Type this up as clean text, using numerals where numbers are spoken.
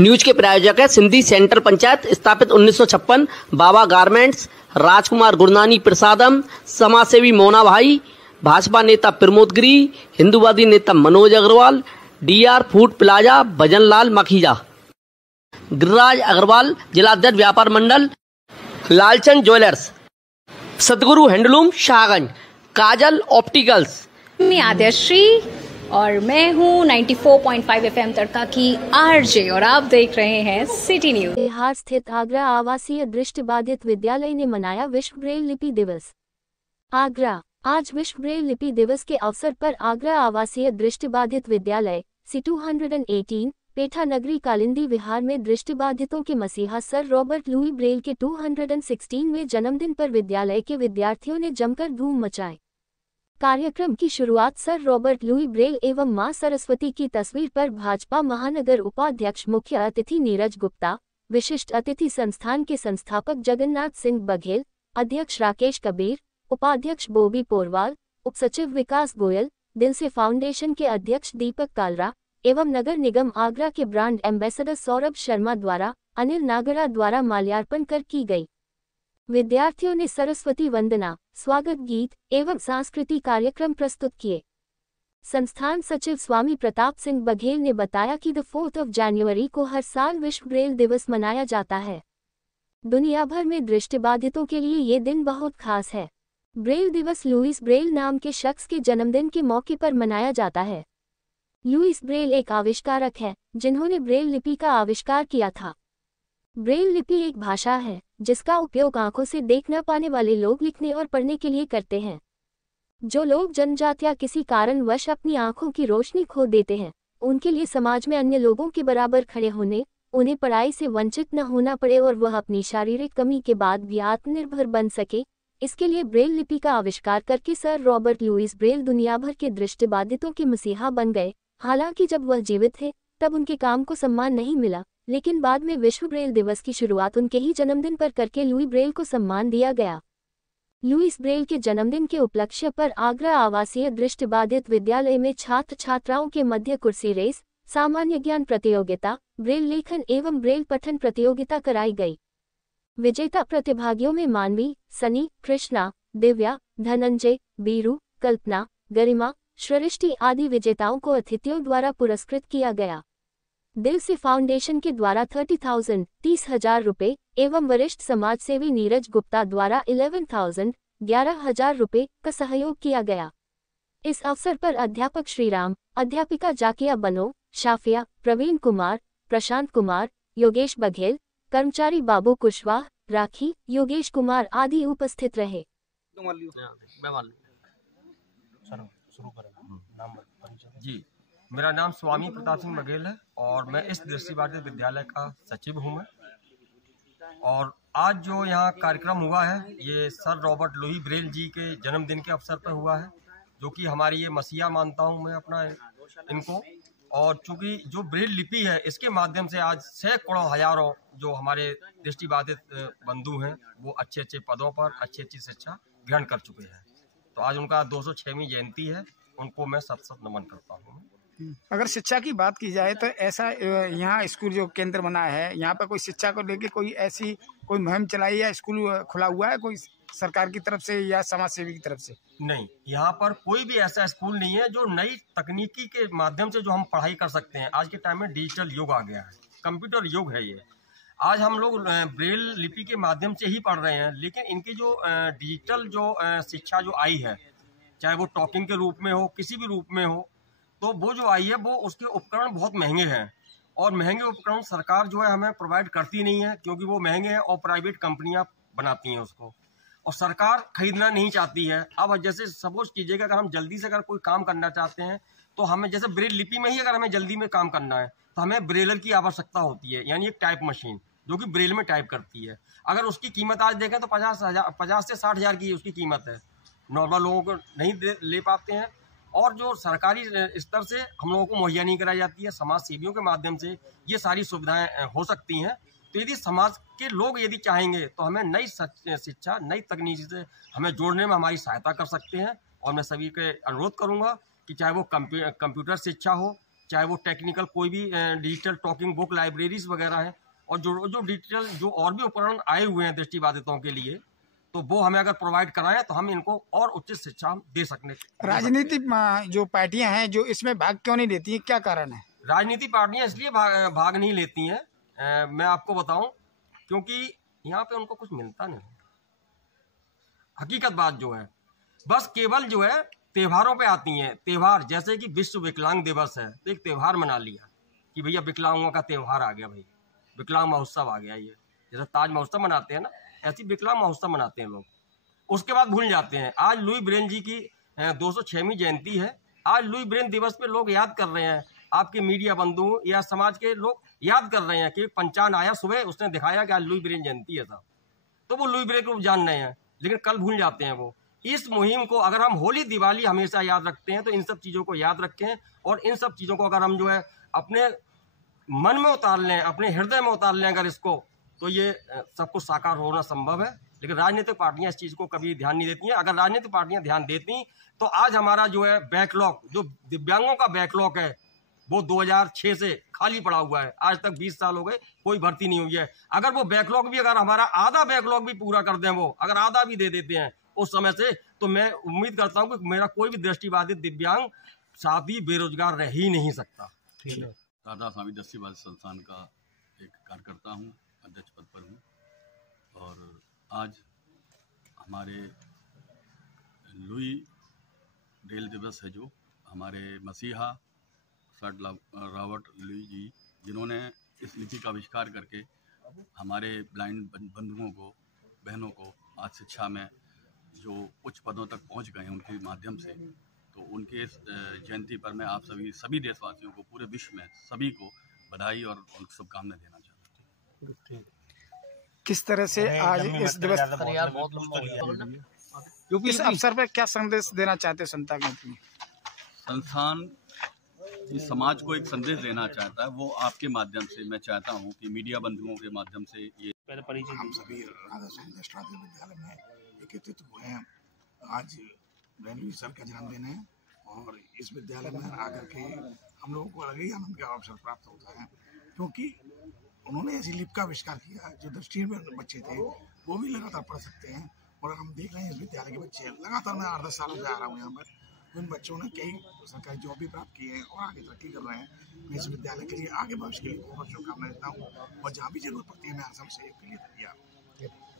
News के प्रायोजक है सिंधी सेंटर पंचायत, स्थापित 1956, बाबा गारमेंट्स, राजकुमार गुरनानी प्रसादम, समाजसेवी मोना भाई, भाजपा नेता प्रमोद गिरी, हिंदूवादी नेता Manoj Agarwal, DR food plaza, Bhajanlal Makhija, Giriraj Agarwal, जिलाध्यक्ष व्यापार मंडल, Lalchand jewellers, Sadguru handloom Shahganj, Kajal opticals. मैं आद्यश्री और मैं हूँ 94.5 FM तड़का की आरजे और आप देख रहे हैं सिटी न्यूज। बिहार स्थित आगरा आवासीय दृष्टिबाधित विद्यालय ने मनाया विश्व ब्रेल लिपि दिवस। आगरा, आज विश्व ब्रेल लिपि दिवस के अवसर पर आगरा आवासीय दृष्टिबाधित विद्यालय C218 पेठा नगरी कालिंदी विहार में दृष्टिबाधितों के मसीहा सर रॉबर्ट लुई ब्रेल के 216वें जन्मदिन पर विद्यालय के विद्यार्थियों ने जमकर धूम मचाई। कार्यक्रम की शुरुआत सर रॉबर्ट लुई ब्रेल एवं मां सरस्वती की तस्वीर पर भाजपा महानगर उपाध्यक्ष मुख्य अतिथि नीरज गुप्ता, विशिष्ट अतिथि संस्थान के संस्थापक जगन्नाथ सिंह बघेल, अध्यक्ष राकेश कबीर, उपाध्यक्ष बोबी पोरवाल, उपसचिव विकास गोयल, दिल से फाउंडेशन के अध्यक्ष दीपक कालरा एवं नगर निगम आगरा के ब्रांड एम्बेसडर सौरभ शर्मा द्वारा अनिल नागरा द्वारा माल्यार्पण कर की गई। विद्यार्थियों ने सरस्वती वंदना, स्वागत गीत एवं सांस्कृतिक कार्यक्रम प्रस्तुत किए। संस्थान सचिव स्वामी प्रताप सिंह बघेल ने बताया कि 4 जनवरी को हर साल विश्व ब्रेल दिवस मनाया जाता है। दुनिया भर में दृष्टिबाधितों के लिए ये दिन बहुत खास है। ब्रेल दिवस लुईस ब्रेल नाम के शख्स के जन्मदिन के मौके पर मनाया जाता है। लुईस ब्रेल एक आविष्कारक है जिन्होंने ब्रेल लिपि का आविष्कार किया था। ब्रेल लिपि एक भाषा है जिसका उपयोग आंखों से देख न पाने वाले लोग लिखने और पढ़ने के लिए करते हैं। जो लोग जन्मजात या किसी कारणवश अपनी आंखों की रोशनी खो देते हैं, उनके लिए समाज में अन्य लोगों के बराबर खड़े होने, उन्हें पढ़ाई से वंचित न होना पड़े और वह अपनी शारीरिक कमी के बाद भी आत्मनिर्भर बन सके, इसके लिए ब्रेल लिपि का आविष्कार करके सर रॉबर्ट लुईस ब्रेल दुनिया भर के दृष्टिबाधितों के मसीहा बन गए। हालांकि जब वह जीवित थे तब उनके काम को सम्मान नहीं मिला, लेकिन बाद में विश्व ब्रेल दिवस की शुरुआत उनके ही जन्मदिन पर करके लुई ब्रेल को सम्मान दिया गया। लुईस ब्रेल के जन्मदिन के उपलक्ष्य पर आगरा आवासीय दृष्टिबाधित विद्यालय में छात्र छात्राओं के मध्य कुर्सी रेस, सामान्य ज्ञान प्रतियोगिता, ब्रेल लेखन एवं ब्रेल पठन प्रतियोगिता कराई गई। विजेता प्रतिभागियों में मानवी, सनी, कृष्णा, दिव्या, धनंजय, बीरू, कल्पना, गरिमा, सृष्टि आदि विजेताओं को अतिथियों द्वारा पुरस्कृत किया गया। दिल से फाउंडेशन के द्वारा 30,000 रुपये एवं वरिष्ठ समाजसेवी नीरज गुप्ता द्वारा 11,000 रुपये का सहयोग किया गया। इस अवसर पर अध्यापक श्रीराम, अध्यापिका जाकिया बनो, शाफिया, प्रवीण कुमार, प्रशांत कुमार, योगेश बघेल, कर्मचारी बाबू कुशवाहा, राखी, योगेश कुमार आदि उपस्थित रहे। जी, मेरा नाम स्वामी प्रताप सिंह बघेल है और मैं इस दृष्टिबाधित विद्यालय का सचिव हूँ मैं। और आज जो यहाँ कार्यक्रम हुआ है ये सर रॉबर्ट लुई ब्रेल जी के जन्मदिन के अवसर पर हुआ है, जो कि हमारी ये मसीहा मानता हूँ मैं अपना इनको। और चूँकि जो ब्रेल लिपि है इसके माध्यम से आज सैकड़ों हजारों जो हमारे दृष्टिबाधित बंधु हैं वो अच्छे अच्छे पदों पर अच्छी अच्छी शिक्षा ग्रहण कर चुके हैं। तो आज उनका 206वीं जयंती है, उनको मैं सत नमन करता हूँ। अगर शिक्षा की बात की जाए तो ऐसा यहाँ स्कूल जो केंद्र बना है, यहाँ पर कोई शिक्षा को लेके कोई ऐसी कोई मुहिम चलाई या स्कूल खुला हुआ है कोई सरकार की तरफ से या समाज सेवी की तरफ से? नहीं, यहाँ पर कोई भी ऐसा स्कूल नहीं है जो नई तकनीकी के माध्यम से जो हम पढ़ाई कर सकते हैं। आज के टाइम में डिजिटल युग आ गया है, कंप्यूटर युग है ये। आज हम लोग ब्रेल लिपि के माध्यम से ही पढ़ रहे हैं, लेकिन इनकी जो डिजिटल जो शिक्षा जो आई है, चाहे वो टॉकिंग के रूप में हो, किसी भी रूप में हो, तो वो जो आई है वो उसके उपकरण बहुत महंगे हैं और महंगे उपकरण सरकार जो है हमें प्रोवाइड करती नहीं है, क्योंकि वो महंगे हैं और प्राइवेट कंपनियां बनाती हैं उसको और सरकार खरीदना नहीं चाहती है। अब जैसे सपोज कीजिएगा अगर हम जल्दी से अगर कोई काम करना चाहते हैं तो हमें जैसे ब्रेल लिपि में ही अगर हमें जल्दी में काम करना है तो हमें ब्रेलर की आवश्यकता होती है, यानी एक टाइप मशीन जो कि ब्रेल में टाइप करती है। अगर उसकी कीमत आज देखें तो 50 से 60 हज़ार की उसकी कीमत है, नॉर्मल लोगों को नहीं ले पाते हैं। और जो सरकारी स्तर से हम लोगों को मुहैया नहीं कराई जाती है, समाज सेवियों के माध्यम से ये सारी सुविधाएं हो सकती हैं। तो यदि समाज के लोग यदि चाहेंगे तो हमें नई शिक्षा, नई तकनीक से हमें जोड़ने में हमारी सहायता कर सकते हैं। और मैं सभी के अनुरोध करूंगा कि चाहे वो कंप्यूटर शिक्षा हो, चाहे वो टेक्निकल कोई भी डिजिटल टॉकिंग बुक लाइब्रेरीज वगैरह है, और जो डिजिटल जो और भी उपकरण आए हुए हैं दृष्टिबाधितों के लिए, तो वो हमें अगर प्रोवाइड कराएं तो हम इनको और उच्च शिक्षा दे सकते। राजनीतिक जो पार्टियां हैं जो इसमें भाग क्यों नहीं लेती हैं, क्या कारण है? राजनीतिक पार्टियां इसलिए भाग नहीं लेती हैं, मैं आपको बताऊं, क्योंकि यहाँ पे उनको कुछ मिलता नहीं। हकीकत बात जो है, बस केवल जो है त्योहारों पे आती हैं। त्योहार जैसे कि विश्व विकलांग दिवस है, तो एक त्योहार मना लिया कि भैया विकलांगों का त्योहार आ गया, भाई विकलांग महोत्सव आ गया। ये जैसे ताज महोत्सव मनाते हैं ना, ऐसी विकलांग महोत्सव मनाते हैं लोग। उसके बाद भूल जाते हैं। आज लुई ब्रेन जी की 206वीं जयंती है। आज लुई ब्रेन दिवस पे लोग याद कर रहे हैं, आपके मीडिया बंधु या समाज के लोग याद कर रहे हैं कि पंचांग आया सुबह, उसने दिखाया कि आज लुई ब्रेन जयंती है साहब, तो वो लुई ब्रेन को जान रहे हैं, लेकिन कल भूल जाते हैं वो। इस मुहिम को अगर हम होली दिवाली हमेशा याद रखते हैं, तो इन सब चीज़ों को याद रखें, और इन सब चीज़ों को अगर हम जो है अपने मन में उतार लें, अपने हृदय में उतार लें अगर इसको, तो ये सब कुछ साकार होना संभव है। लेकिन राजनीतिक पार्टियां इस चीज़ को कभी ध्यान नहीं देती हैं। अगर राजनीतिक पार्टियां ध्यान देती तो आज हमारा जो है बैकलॉग, जो दिव्यांगों का बैकलॉग है, वो 2006 से खाली पड़ा हुआ है। आज तक 20 साल हो गए, कोई भर्ती नहीं हुई है। अगर वो बैकलॉग भी, अगर हमारा आधा बैकलॉग भी पूरा कर दें, वो अगर आधा भी दे देते हैं उस समय से, तो मैं उम्मीद करता हूं कि मेरा कोई भी दृष्टिबाधित दिव्यांग साथी बेरोजगार रह ही नहीं सकता। राधा स्वामी दृष्टिबाधित संस्थान का एक कार्यकर्ता हूँ, अध्यक्ष पद पर हूँ, और आज हमारे लुई ब्रेल दिवस है, जो हमारे मसीहा सर रॉबर्ट लुई जी, जिन्होंने इस लिपि का आविष्कार करके हमारे ब्लाइंड बंधुओं को, बहनों को आज शिक्षा में जो उच्च पदों तक पहुंच गए हैं उनके माध्यम से, तो उनके इस जयंती पर मैं आप सभी देशवासियों को, पूरे विश्व में सभी को बधाई और शुभकामनाएं देना चाहता हूँ। किस तरह से आज इस दिवस, इस अवसर पर क्या संदेश देना चाहते संस्था के? संस्थान इस समाज को एक संदेश देना चाहता है, वो आपके माध्यम से मैं चाहता हूँ कि मीडिया बंधुओं के माध्यम से ये हम सभी राधा स्वामी दृष्टिबाधित विद्यालय में एकत्रित हुए हैं। आज ब्रेन सर का जन्मदिन है, और इस विद्यालय में आकर के हम लोगों को अलग ही आनंद का अवसर प्राप्त होता है, क्योंकि उन्होंने ऐसी लिपि का आविष्कार किया जो दृष्टिहीन बच्चे थे वो भी लगातार पढ़ सकते हैं। और हम देख रहे हैं इस विद्यालय के बच्चे लगातार, मैं 8-10 सालों से आ रहा हूँ यहाँ पर, उन बच्चों ने कई सरकारी जॉब भी प्राप्त की है और आगे तरक्की कर रहे हैं। मैं इस विद्यालय के लिए आगे भविष्य के लिए बहुत शुभकामनाएं देता हूँ, और जहाँ भी जरूरत पड़ती है मैं आसाम से के लिए तैयार हूँ।